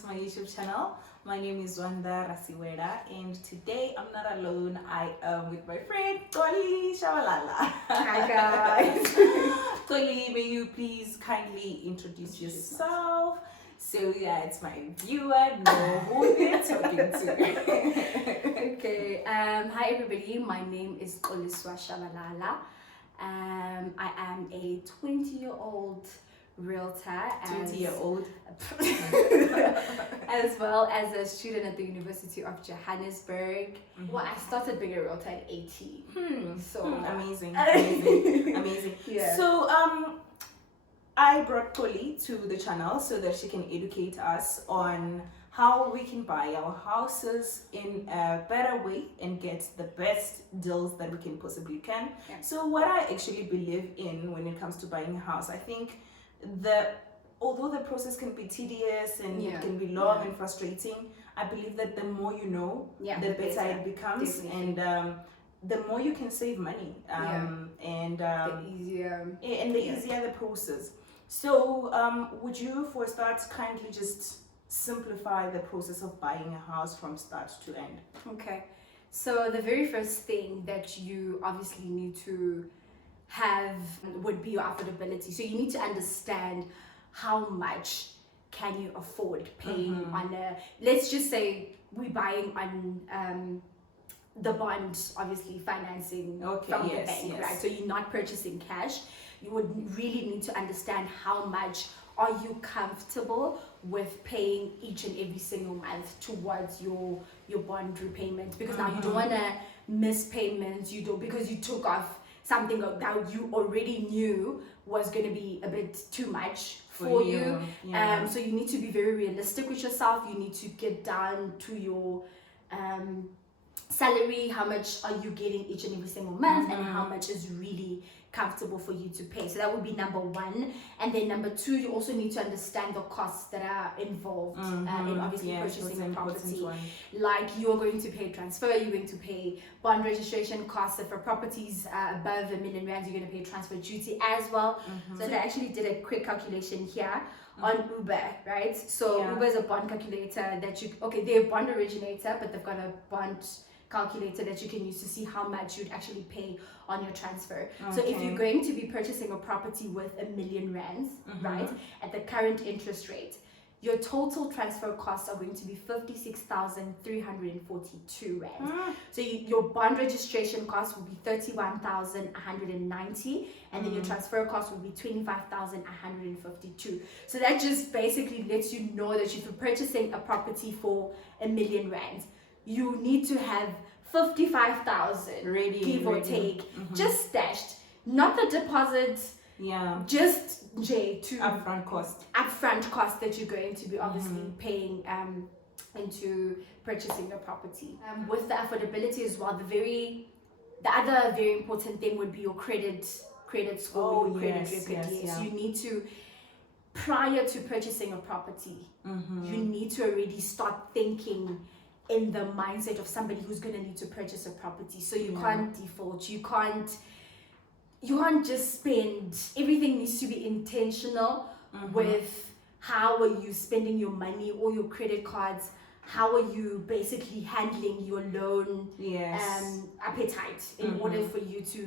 to my YouTube channel. My name is Zwannda, and today I'm not alone. I am with my friend Xoli. Hi guys. Xoli, may you please kindly introduce yourself? So yeah, it's my viewer, know who we're talking to. Okay. Hi everybody. My name is Xoli. I am a 20-year-old realtor, 20-year-old, as well as a student at the University of Johannesburg. Well, I started being a realtor at 18. So amazing, amazing. Yeah. So I brought Xoli to the channel so that she can educate us on how we can buy our houses in a better way and get the best deals that we can possibly can. Yeah. So what I actually believe in when it comes to buying a house, I think although the process can be tedious and it can be long and frustrating, I believe that the more you know, the better it becomes. Definitely. And the more you can save money, and the easier easier the process. So would you, for a start, kindly just simplify the process of buying a house from start to end? Okay, so the very first thing that you obviously need to have would be your affordability. So you need to understand how much can you afford paying on a, let's just say we're buying on the bond, obviously financing from the bank, right? So you're not purchasing cash. You would really need to understand how much are you comfortable with paying each and every single month towards your bond repayment, because now you don't want to miss payments, you don't, because you took off something that you already knew was going to be a bit too much for you. So you need to be very realistic with yourself. You need to get down to your salary, how much are you getting each and every single month, and how much is really comfortable for you to pay. So that would be number one. And then number two, you also need to understand the costs that are involved in obviously purchasing a property. Like you're going to pay transfer, you're going to pay bond registration costs. If a property's above R1 million, you're going to pay transfer duty as well. So I actually did a quick calculation here on Uber, right? So Uber is a bond calculator that they're a bond originator, but they've got a bond calculator that you can use to see how much you'd actually pay on your transfer. So if you're going to be purchasing a property with R1 million, right, at the current interest rate, your total transfer costs are going to be 56,342 rand. So your bond registration cost will be 31,190, and then your transfer cost will be 25,152. So that just basically lets you know that if you're purchasing a property for R1 million, you need to have 55,000 give or take, just stashed, not the deposit, just to upfront cost that you're going to be obviously paying into purchasing your property. With the affordability as well, the other very important thing would be your credit score, your credit record. You need to, prior to purchasing a property, you need to already start thinking in the mindset of somebody who's going to need to purchase a property. So you can't default, you can't just spend. Everything needs to be intentional with how are you spending your money or your credit cards, how are you basically handling your loan appetite in order for you to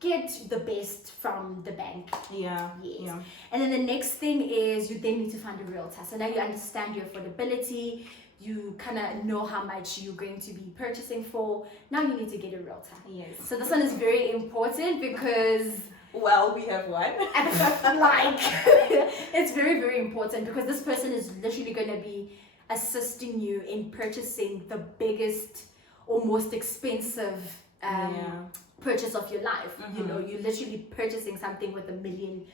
get the best from the bank. And then the next thing is you then need to find a realtor. So now you understand your affordability, you kind of know how much you're going to be purchasing for. Now you need to get a realtor. So this one is very important because we have one. It's very, very important because this person is literally going to be assisting you in purchasing the biggest or most expensive purchase of your life. You know, you're literally purchasing something with R1 million.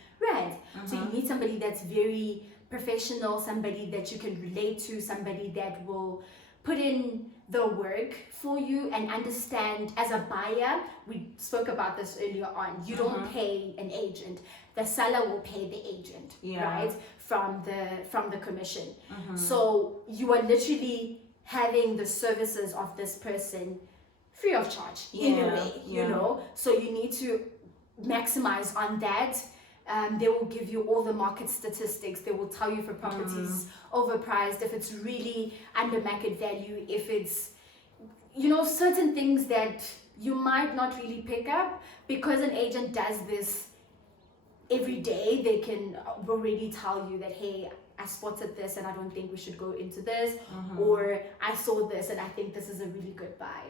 So you need somebody that's very professional, somebody that you can relate to, somebody that will put in the work for you and understand. As a buyer, we spoke about this earlier on, you don't pay an agent, the seller will pay the agent, right, from the commission. So you are literally having the services of this person free of charge in a way, you know. So you need to maximize on that. They will give you all the market statistics. They will tell you if a property is overpriced, if it's really under market value, if it's, certain things that you might not really pick up. Because an agent does this every day, they can already tell you that, hey, I spotted this and I don't think we should go into this, or I saw this and I think this is a really good buy.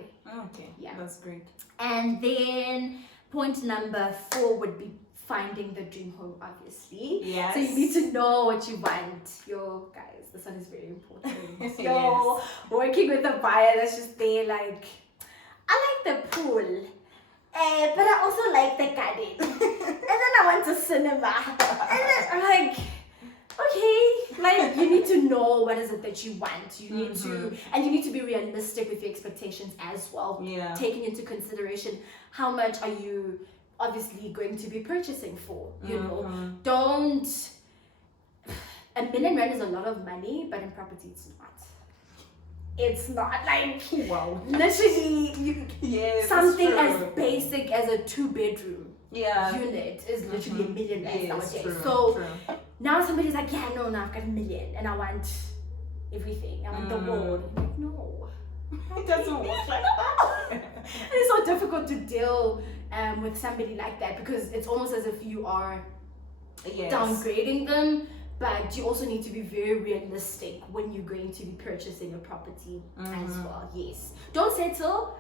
Okay, yeah, that's great. And then point number 4 would be finding the dream home, obviously. Yes. So you need to know what you want. Guys, this one is very important. Working with a buyer that's just there, like, I like the pool, but I also like the garden, and then I went to cinema, and then I'm like, okay, like, you need to know what is it that you want. You need to, and you need to be realistic with your expectations as well. Yeah. Taking into consideration how much are you obviously going to be purchasing for. Don't. R1 million is a lot of money, but in property it's not. It's not like, wow, literally something as basic as a 2-bedroom unit is literally $1 million nowadays. So now somebody's like, yeah, no, I've got $1 million and I want everything. I want the world. I'm like, no. It doesn't work like that. And it's so difficult to deal with somebody like that, because it's almost as if you are downgrading them. But you also need to be very realistic when you're going to be purchasing a property as well. Yes. Don't settle,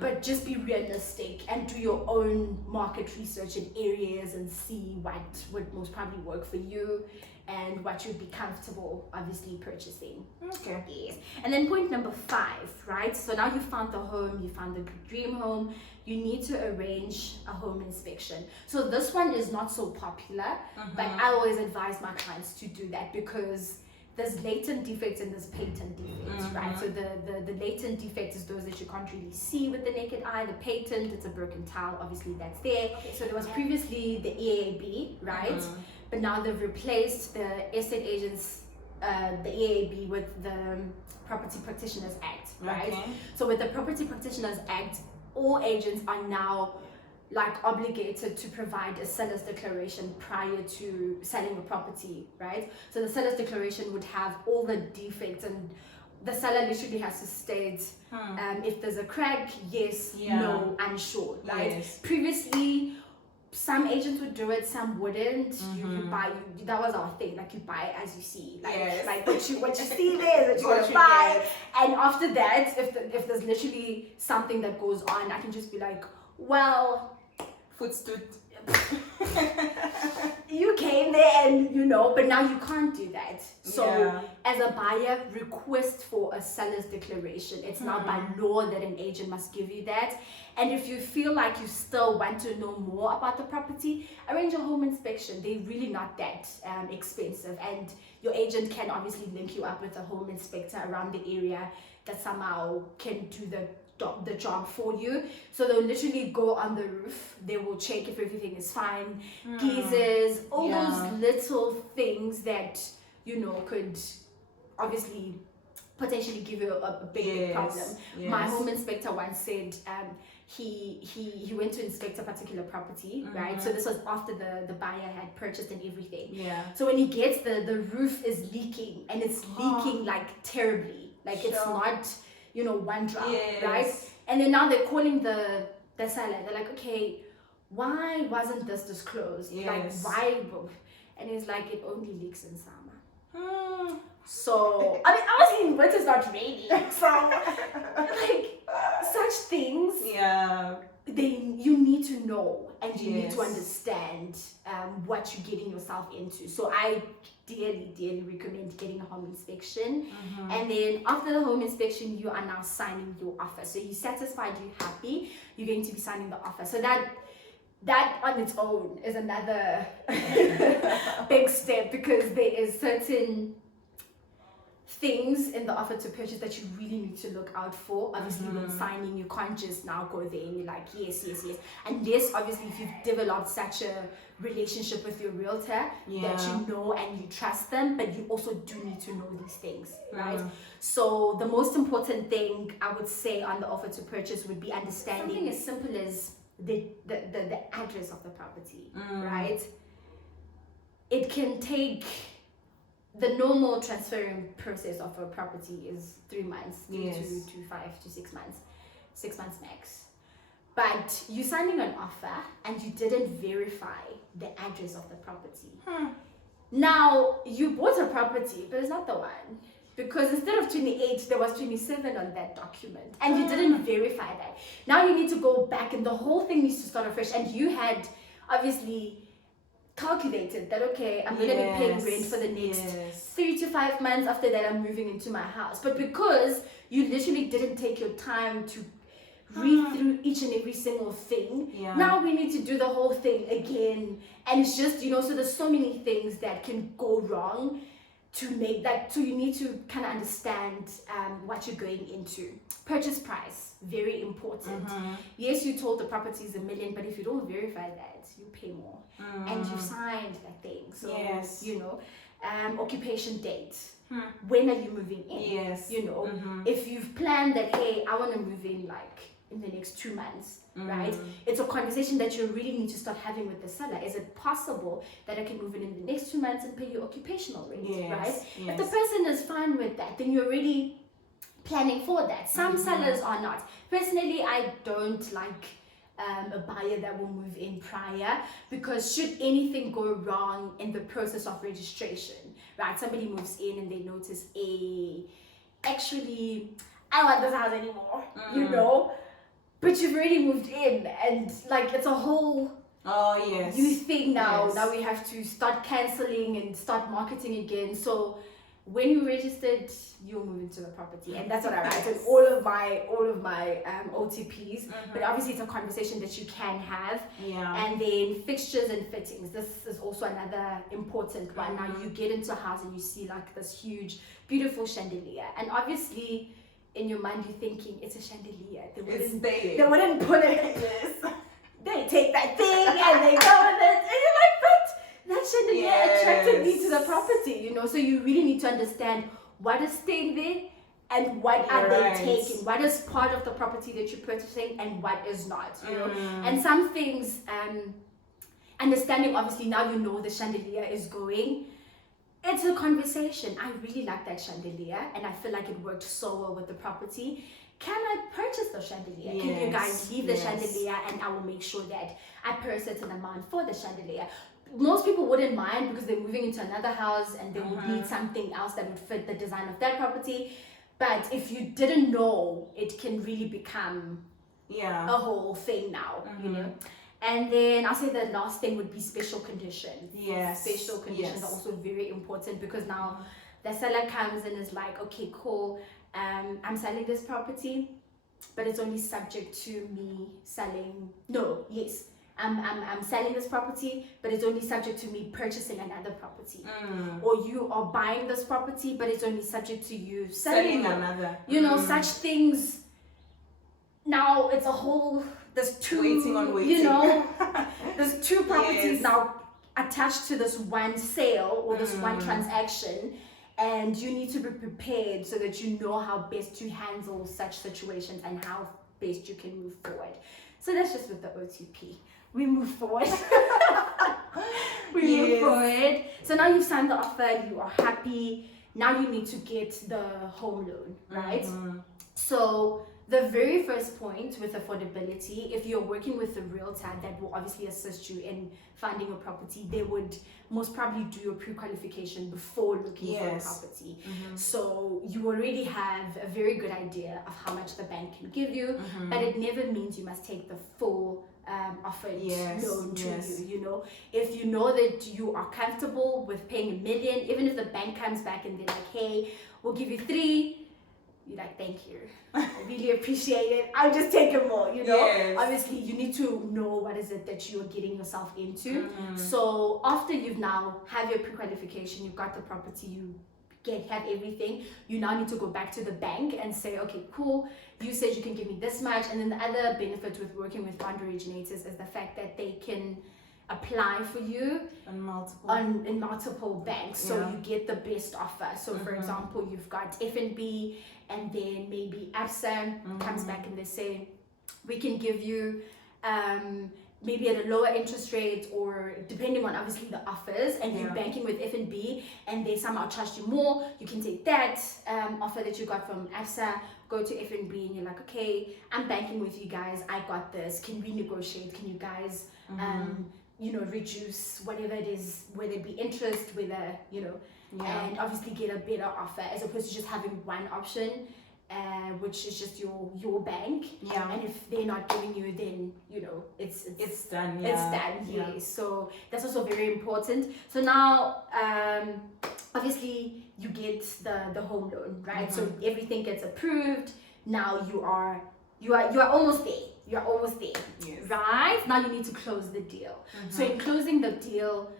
but just be realistic and do your own market research in areas and see what would most probably work for you and what you'd be comfortable, obviously, purchasing. Okay. Yes. And then point number 5, right? So now you found the home, you found the dream home. You need to arrange a home inspection. So this one is not so popular, but I always advise my clients to do that, because there's latent defects and there's patent defects, right? So the latent defect is those that you can't really see with the naked eye. The patent, it's a broken tile, obviously that's there. Okay, so there was previously the EAB, right? But now they've replaced the estate agents, the EAB, with the Property Practitioners Act, right? Okay. So with the Property Practitioners Act, all agents are now like obligated to provide a seller's declaration prior to selling a property, right? So the seller's declaration would have all the defects, and the seller literally has to state if there's a crack, yes, no, unsure, right? Yes. Previously, some agents would do it, some wouldn't. You buy, that was our thing, like you buy as you see, like what you see there is what you're gonna buy. And after that, if there's literally something that goes on, I can just be like, well, footstool. You came there and but now you can't do that. So as a buyer, request for a seller's declaration. It's not by law that an agent must give you that. And if you feel like you still want to know more about the property, arrange a home inspection. They're really not that expensive, and your agent can obviously link you up with a home inspector around the area that somehow can do the job for you. So they'll literally go on the roof, they will check if everything is fine, geysers, all those little things that could obviously potentially give you a big problem. My home inspector once said he went to inspect a particular property, right? So this was after the buyer had purchased and everything. So when he gets the roof is leaking, and it's leaking like terribly, like it's not one drop, right? And then now they're calling the seller. They're like, okay, why wasn't this disclosed? Like, why? And he's like, it only leaks in summer. So I mean, obviously in winter's not raining. So like such things, you need to know, and you need to understand what you're getting yourself into. So I dearly recommend getting a home inspection. And then after the home inspection, you are now signing your offer. So you're satisfied, you're happy, you're going to be signing the offer. So that on its own is another big step, because there is certain things in the offer to purchase that you really need to look out for. Obviously when signing, you can't just now go there and you're like yes, unless obviously if you've developed such a relationship with your realtor that you know and you trust them, but you also do need to know these things, right? So the most important thing I would say on the offer to purchase would be understanding something as simple as the address of the property, right? it can take, the normal transferring process of a property is 3 months, 5 to 6 months, 6 months max. But you're signing an offer and you didn't verify the address of the property. Now, you bought a property, but it's not the one. Because instead of 28, there was 27 on that document. And you didn't verify that. Now you need to go back and the whole thing needs to start afresh. And you had obviously calculated that, okay, I'm going to be paying rent for the next 3 to 5 months. After that, I'm moving into my house. But because you literally didn't take your time to read through each and every single thing, now we need to do the whole thing again. And it's just, so there's so many things that can go wrong to make that. So you need to kind of understand what you're going into. Purchase price, very important. Yes, you told the property is $1 million, but if you don't verify that, you pay more. And you've signed that thing. So, occupation date. When are you moving in? If you've planned that, hey, I want to move in like in the next 2 months, right? It's a conversation that you really need to start having with the seller. Is it possible that I can move in the next 2 months and pay you occupational rent, right? If the person is fine with that, then you're already planning for that. Some sellers are not. Personally, I don't like a buyer that will move in prior, because should anything go wrong in the process of registration, right? Somebody moves in and they notice, actually, I don't want this house anymore, but you've already moved in, and like it's a whole new thing now. Now we have to start cancelling and start marketing again. So when you registered, you'll move into the property, and that's what I write in all of my OTPs. But obviously, it's a conversation that you can have. And then fixtures and fittings. This is also another important one. Now you get into a house and you see like this huge, beautiful chandelier, and obviously, in your mind, you're thinking it's a chandelier. They wouldn't put it in this. They take that thing and they go with it, and you're like, but that chandelier attracted me to the property, So you really need to understand what is staying there and what are they taking. What is part of the property that you're purchasing and what is not, And some things, understanding, obviously, now you know the chandelier is going. It's a conversation. I really like that chandelier, and I feel like it worked so well with the property. Can I purchase the chandelier? Can you guys leave the chandelier, and I will make sure that I pay a certain amount for the chandelier. Most people wouldn't mind because they're moving into another house and they would need something else that would fit the design of that property. But if you didn't know, it can really become a whole thing now, And then I'll say the last thing would be special conditions. Special conditions are also very important, because now the seller comes and is like, okay, cool, I'm selling this property, but it's only subject to me selling. I'm selling this property, but it's only subject to me purchasing another property. Or you are buying this property, but it's only subject to you selling another. Such things. Now it's a whole. There's two. Waiting. There's two properties now attached to this one sale or this one transaction, and you need to be prepared so that you know how best to handle such situations and how best you can move forward. So that's just with the OTP. We move forward. Move forward. So now you've signed the offer, you are happy. Now you need to get the home loan, right? So the very first point with affordability, if you're working with a realtor that will obviously assist you in finding a property, they would most probably do your pre-qualification before looking for a property. So you already have a very good idea of how much the bank can give you, but it never means you must take the full offered loan to you. If you know that you are comfortable with paying $1 million, even if the bank comes back and they're like, hey, we'll give you 3, you're like, thank you, I really appreciate it, I'll just take it more, Obviously you need to know what is it that you're getting yourself into. So after you've now have your pre-qualification, you've got the property, you have everything, you now need to go back to the bank and say, okay, cool, you said you can give me this much. And then the other benefit with working with bond originators is the fact that they can apply for you in multiple banks, so you get the best offer. So for example, you've got F&B, and then maybe ABSA comes back and they say, we can give you maybe at a lower interest rate, or depending on obviously the offers, and you're Yeah. banking with F&B and they somehow charged you more, you can take that offer that you got from ABSA, go to F&B, and you're like, okay, I'm banking with you guys, I got this, can we negotiate, can you guys reduce whatever it is, whether it be interest, whether and obviously get a better offer, as opposed to just having one option, which is just your bank. And if they're not giving you, then it's done. It's done. Yes. So that's also very important. So now obviously you get the home loan, right? So everything gets approved. Now you are almost there. You're almost there. Yes. Right? Now you need to close the deal. So in closing the deal,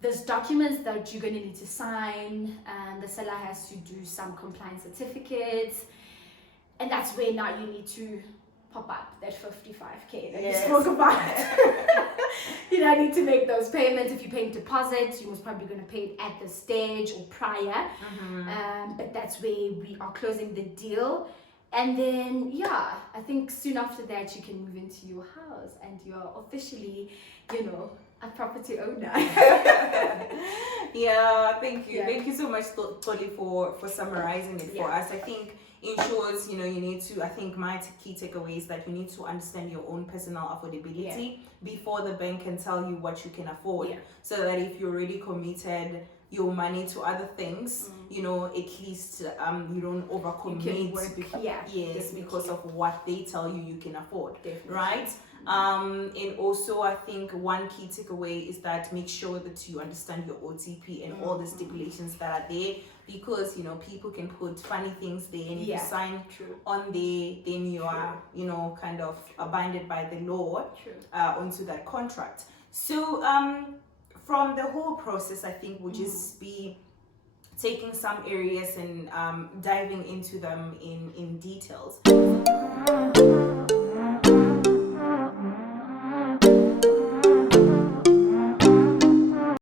there's documents that you're going to need to sign, and the seller has to do some compliance certificates, and that's where now you need to pop up that 55k that you spoke about. I need to make those payments. If you're paying deposits, you're most probably going to pay it at the stage or prior, but that's where we are closing the deal. And then I think soon after that you can move into your house and you're officially a property owner. Thank you. Thank you so much, Xoli, for summarizing it for us. I think in short, you need to, I think my key takeaway is that you need to understand your own personal affordability before the bank can tell you what you can afford. So that if you're already committed your money to other things, at least you don't overcommit. Because of what they tell you can afford. Definitely. Right? And also I think one key takeaway is that make sure that you understand your OTP and all the stipulations that are there, because people can put funny things there, and if you sign on there, then you are kind of binded by the law onto that contract. So from the whole process, I think we'll just be taking some areas and diving into them in details.